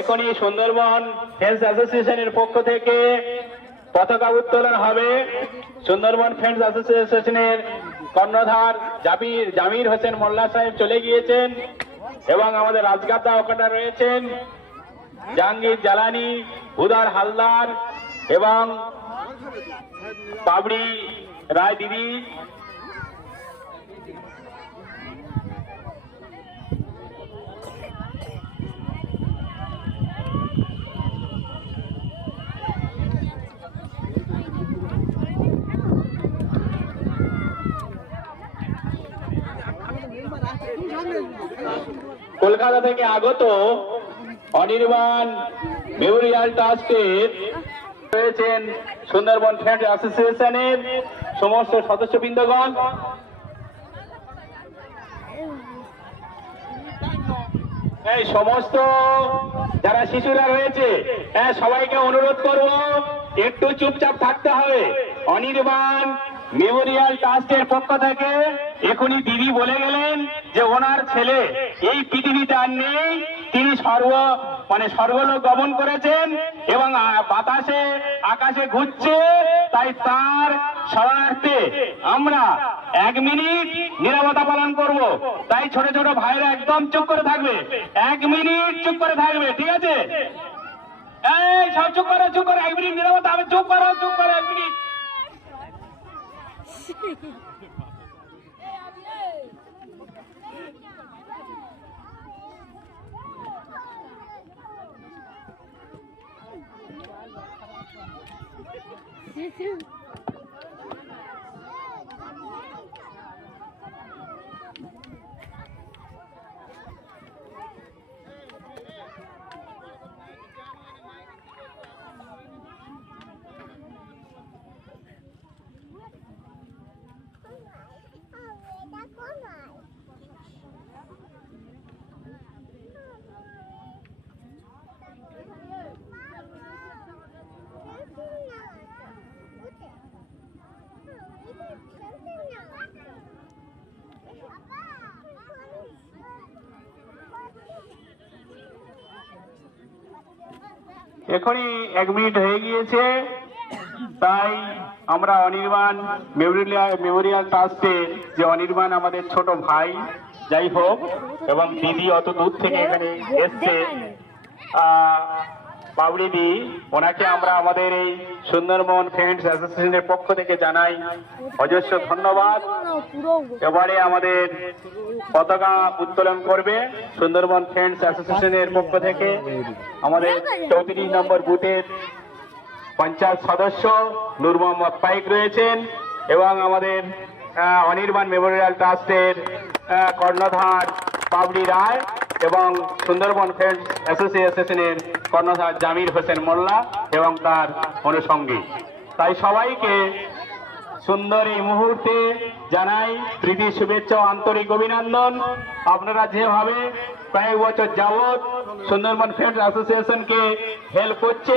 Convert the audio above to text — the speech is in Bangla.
এখনই সুন্দরবন ফ্রেন্ডস অ্যাসোসিয়েশনের পক্ষ থেকে পতাকা উত্তোলন হবে। সুন্দরবন ফ্রেন্ডস অ্যাসোসিয়েশনের কর্ণধার জামির হোসেন মোল্লা সাহেব চলে গিয়েছেন এবং আমাদের রাজগাদ্দা ওখানে রয়েছেন, জাহাঙ্গীর জালানি, উদার হালদার এবং পাবড়ি রায় দিদি। কলকাতা থেকে আগত অনির্বাণ মেমোরিয়াল ট্রাস্টের রয়েছেন সুন্দরবন ফ্রেন্ডস অ্যাসোসিয়েশনের সমস্ত সদস্যবৃন্দগণ। এই সমস্ত যারা শিশুরা রয়েছে সবাইকে অনুরোধ করব একটু চুপচাপ থাকতে হবে। অনির্বাণ মেমোরিয়াল ট্রাস্টের পক্ষ থেকে এখনই দিদি বলে গেলেন যে ওনার ছেলে এই পৃথিবীতে আর নেই, তিনি স্বর্গলোক গমন করেছেন এবং বাতাসে আকাশে ঘুরছে, তাই তার স্মরণার্থে আমরা 1 মিনিট নীরবতা পালন করব। তাই ছোট ছোট ভাইরা একদম চুপ করে থাকবে, 1 মিনিট চুপ করে থাকবে, ঠিক আছে? এই সব চুপ করো, 1 মিনিট নীরবতা হবে, চুপ করো 1 মিনিট। এখনই 1 মিনিট হয়ে গিয়েছে, তাই আমরা অনির্বাণ মেমোরিয়াল ট্রাস্টে যে অনির্বাণ আমাদের ছোট ভাই যাই হোক এবং দিদি অত দূর থেকে এখানে এসছে পাবড়ি দি, ওনাকে আমরা আমাদের এই সুন্দরবন ফ্রেন্ডস অ্যাসোসিয়েশনের পক্ষ থেকে জানাই অজস্র ধন্যবাদ। এবারে আমাদের পতাকা উত্তোলন করবে সুন্দরবন ফ্রেন্ডস অ্যাসোসিয়েশনের পক্ষ থেকে আমাদের 34 নম্বর বুথের পঞ্চায়েত সদস্য নূর মোহাম্মদ পাইক রয়েছেন এবং আমাদের অনির্বাণ মেমোরিয়াল ট্রাস্টের কর্ণধার পাবড়ি রায় এবং সুন্দরবন ফ্রেন্ডস অ্যাসোসিয়েশনের কর্ণধার জামির হোসেন মোল্লা এবং তার অনুষঙ্গী। তাই সবাইকে সুন্দর এই মুহূর্তে জানাই প্রীতি শুভেচ্ছা ও আন্তরিক অভিনন্দন। আপনারা যেভাবে কয়েক বছর যাবৎ সুন্দরবন ফ্রেন্ডস অ্যাসোসিয়েশনকে হেল্প করছে